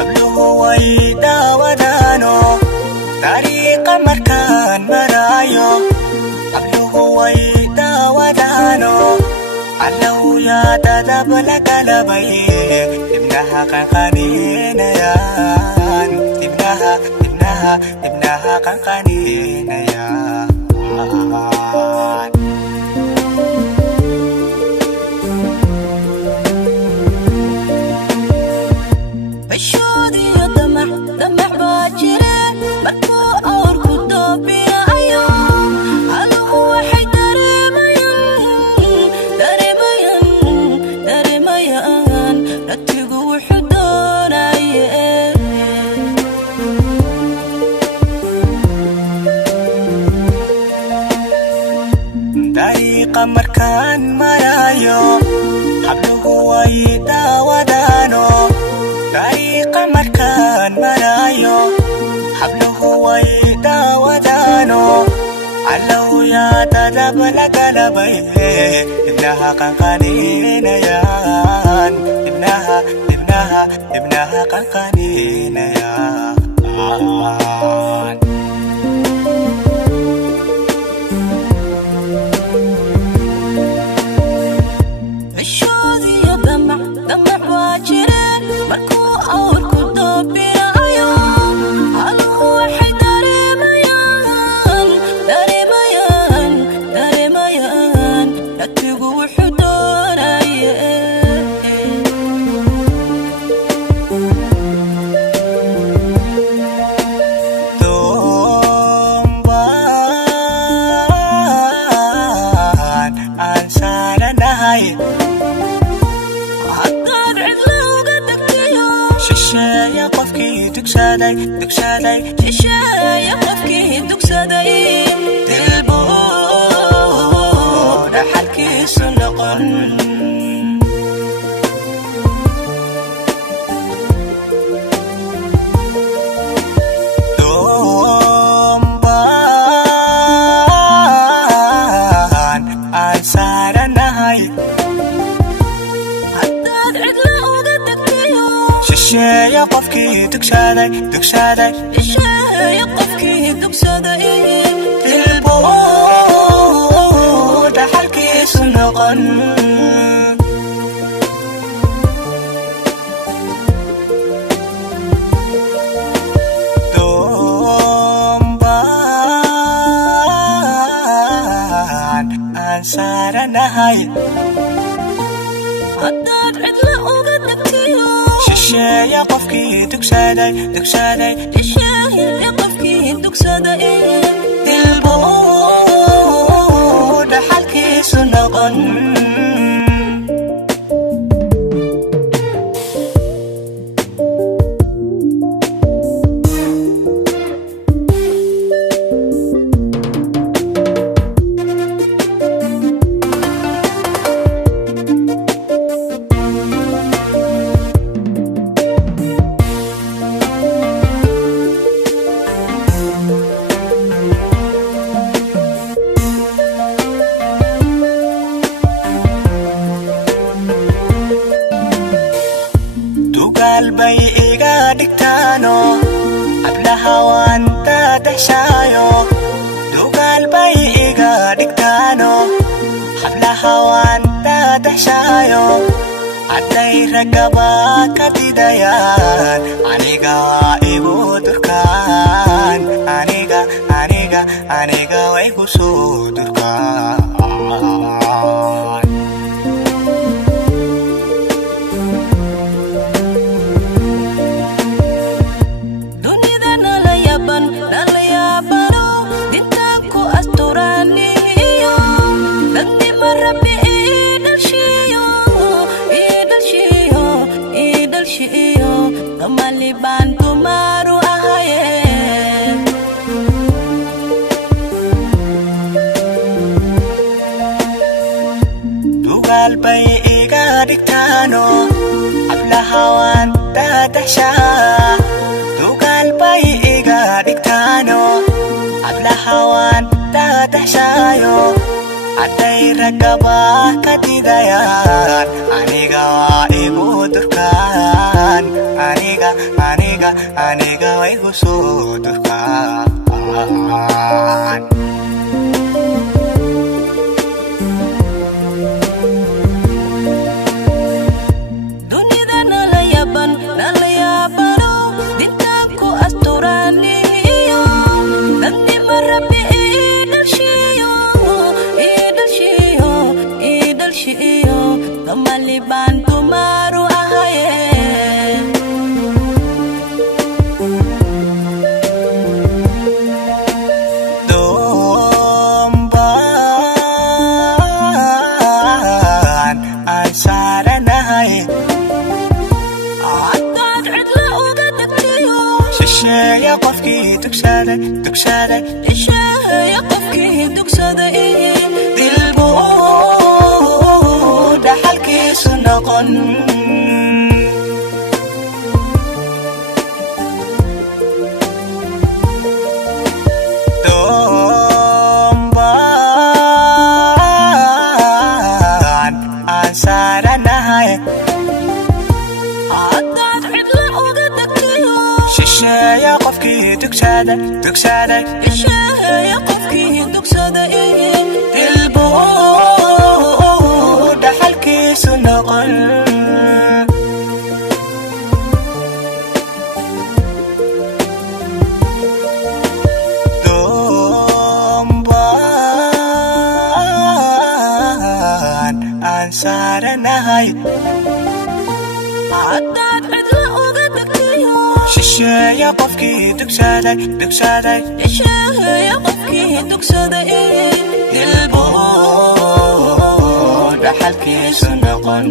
habluhu way daawadaano dariiqa markaan maraayo habluhu way daawadaano allow yaa dadab la galabay ibnaha qanqaninayaan ibnaha qanqaninayaan markaan marayo habluhu way daawadaano dariiqa markaan marayo habluhu way daawadaano allow yaa dadab la galabay ibnaha qanqaninayaan ibnaha qanqaninayaan Shisheeye qofkii dugsaday Shisheeye qofkii dugsaday dilbooda xalkiisu noqon doombaan aan saaranahay Shisheeye qofkii dugsaday Shisheeye qofkii dugsaday dilbooda xalkiisu noqon doombaan aan saaranahay haddaad cidla uga tagtiyo Shisheeye qofkii dugsaday Shisheeye qofkii dugsaday dilbooda xalkiisu noqon bay iga dhigtaano hablaha waan daadashaayo dugaal bay iga dhigtaano hablaha waan daadashaayo hadday ragaba ka didayaan aniga igu durkaan aniga way ku soo durkaan dugaal bay iga dhigtaano hablaha waan daadashaa dugaal bay iga dhigtaano hablaha waan daadashaayo hadday ragaba ka didayaan aniga igu durkaan aniga way ku soo durkaan dunida nala yabano dintaan ku asturaaniyo dadni marabi idalshiyo kamali baan tumaru ahaye Shisheeye qofkii dugsada Shisheeye qofkii dugsada dilbu dhaxalkiisu noqon doonbaan aan saaranahay Shisheeye qofkii dugsada Shisheeye qofkii dugsada dilbu dhaxalkiisu noqon doonbaan aan saaranahay Shisheeye qofkii dugsada Shisheeye qofkii dugsada dilbu dhaxalkiisu noqon